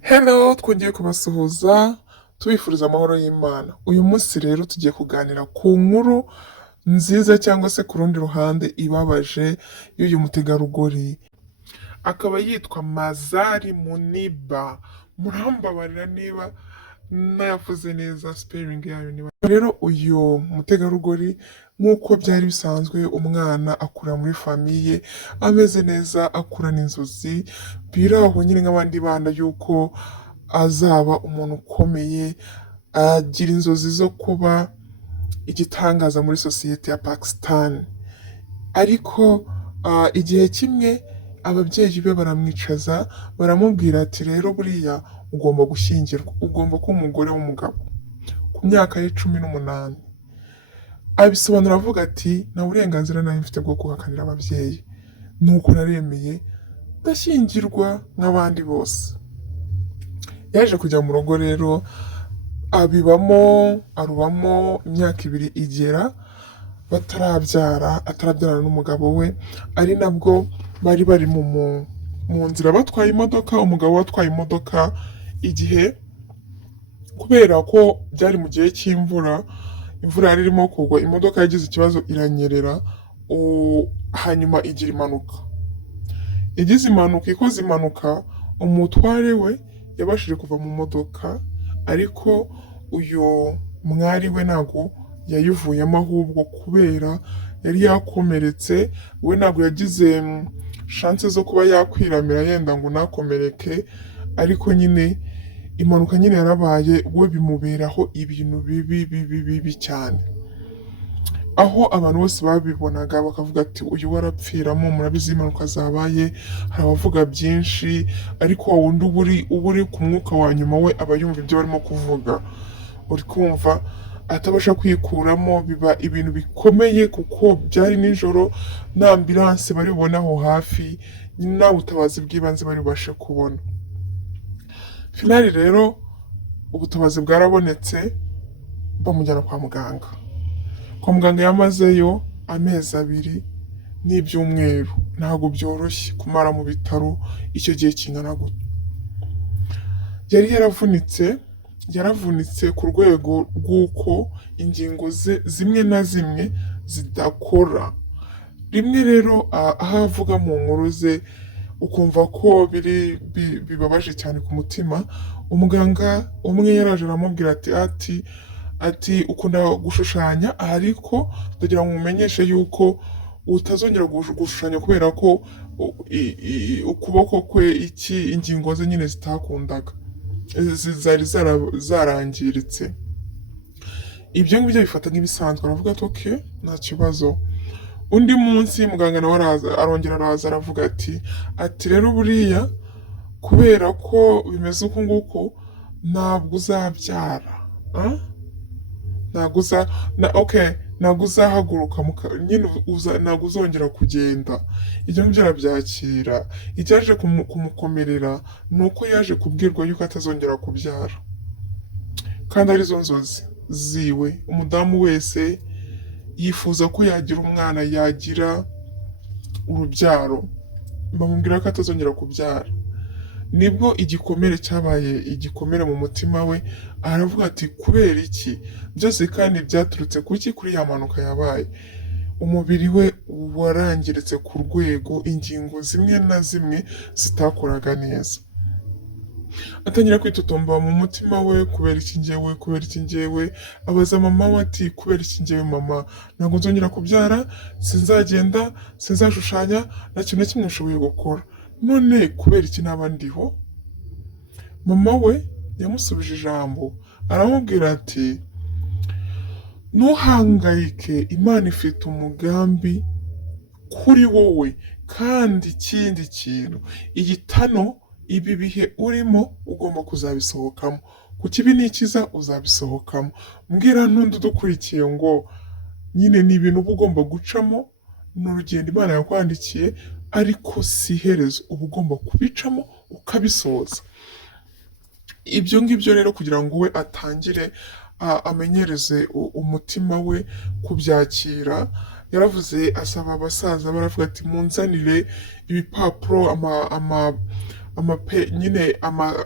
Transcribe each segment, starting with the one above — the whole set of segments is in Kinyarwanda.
Hello, twongeye kubasuhuza tubifuriza amahoro y'Imana. Uyu munsi rero tugiye kuganira ku nkuru nziza cyangwa se ku rundi ruhande ibabaje y'uyu mutegarugori. Akaba yitwa Mazari Muniba. Murambabarira niba nayavuze neza spelling yayo niba. Rero uyu mutegarugori nk'uko byari bisanzwe umwana akura muri famiye ameze neza akurana inzozi biraho nyine nk'abandi bana yuko azaba umuntu ukomeye agira inzozi zo kuba igitangaza muri sosiyete ya Pakistan ariko igihe kimwe ababyeyi be baramwicaza baramubwira ati rero buriya ugomba gushyingirwa ugomba kuba umugore w'umugabo ku myaka ye 18 abisobanura avuga ati nta burenganzira nari mfite bwo guhakanira ababyeyi nuko naremeye ndashyingirwa nk'abandi bose. Yaje kujya mu rugo rero arubamo imyaka 2 igera atarabyarana n'umugabo we, ari nabwo bari mu nzira batwaye imodoka, umugabo watwaye imodoka igihe kubera ko byari mu gihe cy'imvura, imvura yari irimo kugwa, imodoka yagize ikibazo iranyerera hanyuma igira impanuka. Ikoze impanuka umutware we yabashije kuva mu modoka ariko uyu mwari we ntabwo yayivuyemo ahubwo kubera yari yakomeretse we ntabwo yagize chance zo kuba yakwiramira yenda ngo nakomereke ariko nyine impanuka nyine yarabaye we bimuberaho ibintu bibi cyane, aho abantu bose babibonaga bakavuga ati uyu warapfiramo, murabizi impanuka zabaye hari abavuga byinshi ariko wundi uba uri ku mwuka wa nyuma we aba yumva ibyo barimo kuvuga, uri kumva atabasha kwikuramo, biba ibintu bikomeye kuko byari nijoro nta ambulance bari bubone aho hafi, nta butabazi bw'ibanze bari bubashe kubona. Finali rero ubutabazi bwarabonetse bamujyana kwa muganga. Kwa muganga yamazeyo amezi 2 n'ibyumweru, ntabwo byoroshye kumara mu bitaro icyo gihe kingana gutyo. Yari yaravunitse ku rwego rw'uko ingingo ze zimwe na zimwe zidakora. Rimwe rero aho avuga mu nkuru ze ukumva ko bibabaje cyane ku mutima, umuganga umwe yaraje aramubwira ati ukunda gushushanya ariko ndagira ngo umenyeshe yuko utazongera gushushanya kubera ko ukuboko kwe ingingo ze nyine zitakundaga zari zarangiritse. Ibyo ngibyo bifata nk'ibisanzwe, aravuga ati okay nta kibazo. Undi munsi muganga nawe arongera aravuga ati rero buriya kubera ko bimeze uku nguku ntabwo uzabyara, ntabwo uzahaguruka nyine ntabwo uzongera kugenda. Ibyo ngibyo arabyakira. Icyaje kumukomerera ni uko yaje kubwirwa yuko atazongera kubyara kandi arizo nzozi ziwe. Umudamu wese yifuza ko yagira umwana, yagira urubyaro, bamubwira ko atazongera kubyara. Nibwo igikomere cyabaye igikomere mu mutima we, aravuga ati kubera iki byose kandi byaturutse kuki kuri ya mpanuka yabaye. Umubiri we warangiritse ku rwego ingingo zimwe na zimwe zitakoraga neza. Atangira kwitotomba mu mutima we, kubera iki njyewe, abaza mama we ati kubera iki njyewe mama, ntabwo nzongera kubyara, sinzagenda, sinzashushanya, nta kintu na kimwe nshoboye gukora, none kubera iki naba ndiho? Mama we yamusubije ijambo aramubwira ati ntuhangayike, Imana ifite umugambi kuri wowe kandi ikindi kintu ibi bihe urimo ugomba kuzabisohokamo, ku kibi n'ikiza uzabisohokamo. Mbwira ntundi udukurikiye ngo nyine ni ibintu uba ugomba gucamo, ni urugendo Imana yakwandikiye ariko si iherezo, uba ugomba kubicamo ukabisoza. Ibyo ngibyo rero kugira ngo we atangire amenyereze umutima we kubyakira, yaravuze asaba abasaza, baravuga ati munzanire ibipapuro nyine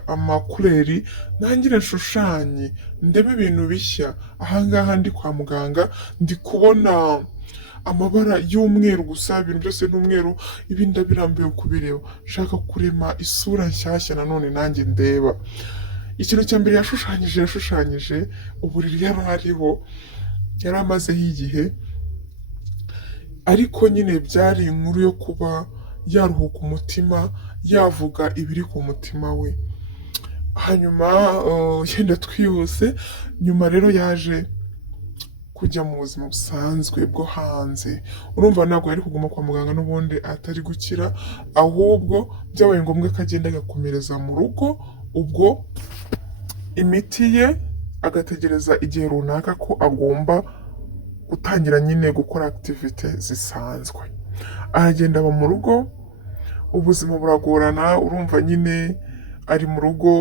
amakureri, ntangire nshushanye ndebe ibintu bishya. Ahangaha ndi kwa muganga ndi kubona amabara y'umweru gusa, ibintu byose ni umweru, ibi ndabirambiwe kubireba, nshaka kurema isura nshyashya nanone nanjye ndeba. Ikintu cya mbere yashushanyije uburiri yari ariho, yari amazeho igihe, ariko nyine byari inkuru yo kuba yaruhuka umutima, yavuga ibiri ku mutima we. Hanyuma yenda twihuse, nyuma rero yaje kujya mu buzima busanzwe bwo hanze. Urumva ntabwo yari kuguma kwa muganga n'ubundi atari gukira, ahubwo byabaye ngombwa ko agenda agakomereza mu rugo, ubwo imiti ye agategereza igihe runaka ko agomba gutangira nyine gukora activite zisanzwe. Aragenda aba mu rugo, ubuzima buragorana, urumva nyine ari mu rugo,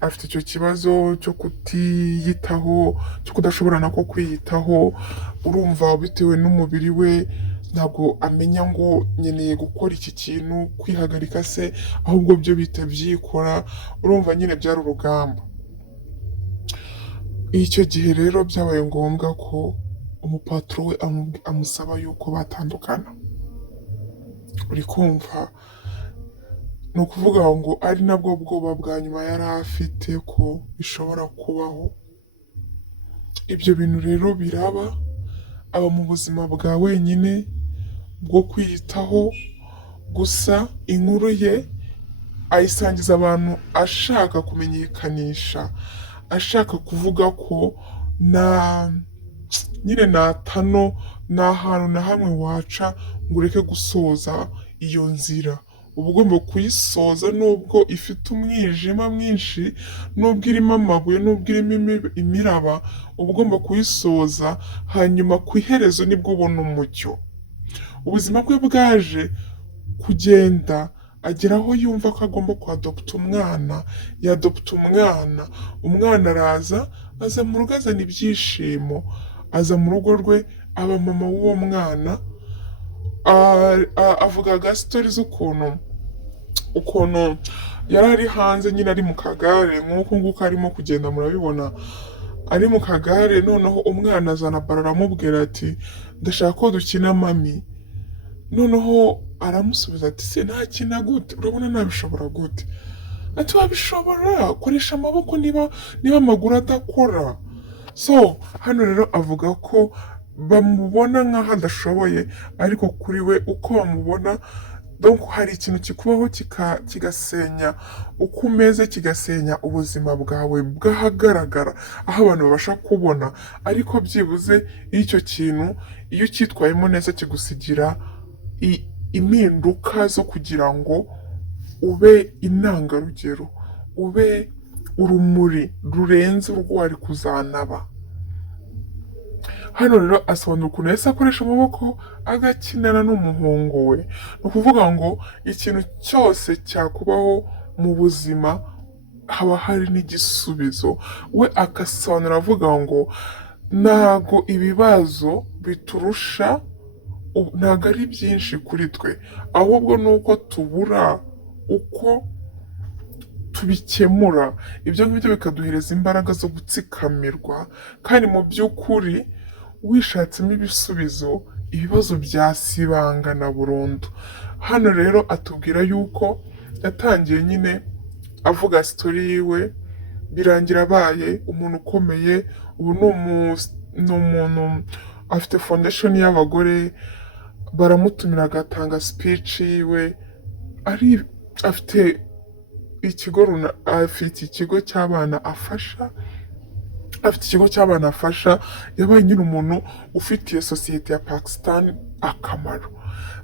afite icyo kibazo cyo kutiyitaho, cyo kudashobora nako kwiyitaho. Urumva bitewe n'umubiri we ntabwo amenya ngo nkeneye gukora iki kintu, kwihagarika se, ahubwo byo bihita byikora. Urumva nyine byari urugamba. Icyo gihe rero byabaye ngombwa ko umupaturo we amusaba yuko batandukana. Uri kumva? Ni ukuvuga ngo ari nabwo bwoba bwa nyuma yari afite ko bishobora kubaho. Ibyo bintu rero biraba, aba mu buzima bwa wenyine bwo kwiyitaho, gusa inkuru ye ayisangiza abantu ashaka kumenyekanisha, ashaka kuvuga ko nyine nta hantu na hamwe waca ngo ureke gusoza iyo nzira. Uba ugomba kuyisoza nubwo ifite umwijima mwinshi, nubwo irimo amabuye, nubwo irimo imiraba, uba ugomba kuyisoza, hanyuma ku iherezo nibwo ubona umucyo. Ubuzima bwe bwaje kugenda agera aho yumva ko agomba kuadopta umwana, yadopta umwana aza mu rugo azana ibyishimo, aza mu rugo rwe aba mama w'uwo mwana. Avuga sitori z'ukuntu yari ari hanze nyine ari mu kagare, nk'uko nguko arimo kugenda murabibona, ari mu kagare. Noneho umwana azana baro aramubwira ati ndashaka ko dukina mami. Noneho aramusubiza ati se ntakina gute, urabona nabishobora gute? Ati wabishobora, koresha amaboko niba amaguru adakora. So hano rero avuga ko bamubona nk'aho adashoboye, ariko kuri we uko bamubona, donc hari ikintu kikubaho kigasenya uko umeze, kigasenya ubuzima bwawe bw'ahagaragara, aho abantu babasha kubona. Ariko byibuze icyo kintu iyo ucyitwayemo neza kigusigira impinduka zo kugira ngo ube intangarugero, ube urumuri rurenze urwo wari kuzanaba. Hano rero asobanura ukuntu yahise akoresha amaboko agakinana n'umuhungu we. Ni ukuvuga ngo ikintu cyose cyakubaho mu buzima haba hari n'igisubizo. We agasobanura avuga ngo ntago ibibazo biturusha, ntago ari byinshi kuri twe, ahubwo ni uko tubura uko tubikemura. Ibyo ngibyo bikaduhereza imbaraga zo gutsikamirwa, kandi mu by'ukuri wishatsemo ibisubizo, ibibazo byasibangana burundu. Hano rero atubwira yuko yatangiye nyine avuga sitori yiwe, birangira abaye umuntu ukomeye. Ubu ni umuntu afite foundation y'abagore, baramutumira agatanga speech yiwe, afite ikigo cy'abana afasha, yabaye nyine umuntu ufitiye sosiyete ya Pakistan akamaro.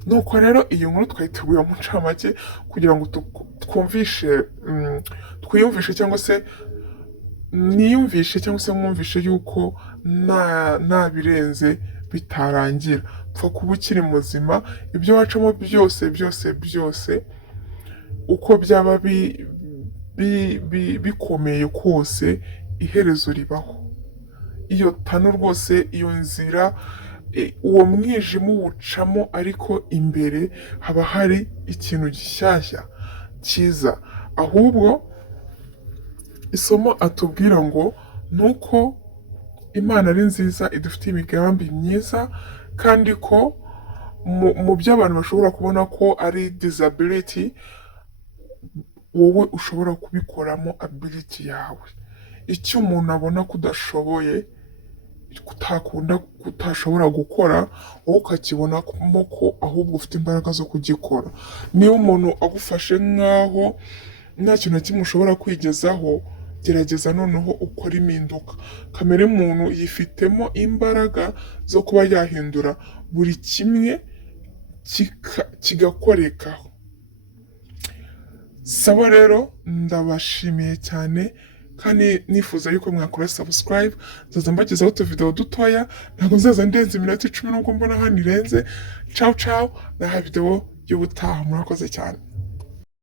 Nuko rero iyi nkuru twayiteguye mu ncamake kugira ngo twiyumvishe cyangwa se niyumvishe cyangwa se mwumvishe yuko nta birenze bitarangira. Pfa kuba ukiri muzima, ibyo wacamo byose uko byaba bikomeye kose, iherezo ribaho. Iyo tano rwose, iyo nzira, uwo mwijima uwucamo, ariko imbere haba hari ikintu gishyashya cyiza, ahubwo isomo atubwira ngo ni uko Imana ari nziza, idufitiye imigambi myiza, kandi ko mu byo abantu bashobora kubona ko ari disability, wowe ushobora kubikoramo ability yawe. Icyo umuntu abona ko udashoboye, kutashobora gukora, wowe ukakibonamo ko ahubwo ufite imbaraga zo kugikora. Niba umuntu agufashe nk'aho nta kintu na kimwe ushobora kwigezaho, gerageza noneho ukora impinduka. Kamere muntu yifitemo imbaraga zo kuba yahindura buri kimwe kigakorekaho. Saba rero, ndabashimiye cyane kandi nifuza yuko mwakora subscribe, nzaza mbagezaho utuvideo dutoya, ntabwo nzaza ndenze iminota 10 nubwo mbona hano irenze. Ciao ciao, naha video y'ubutaha, murakoze cyane.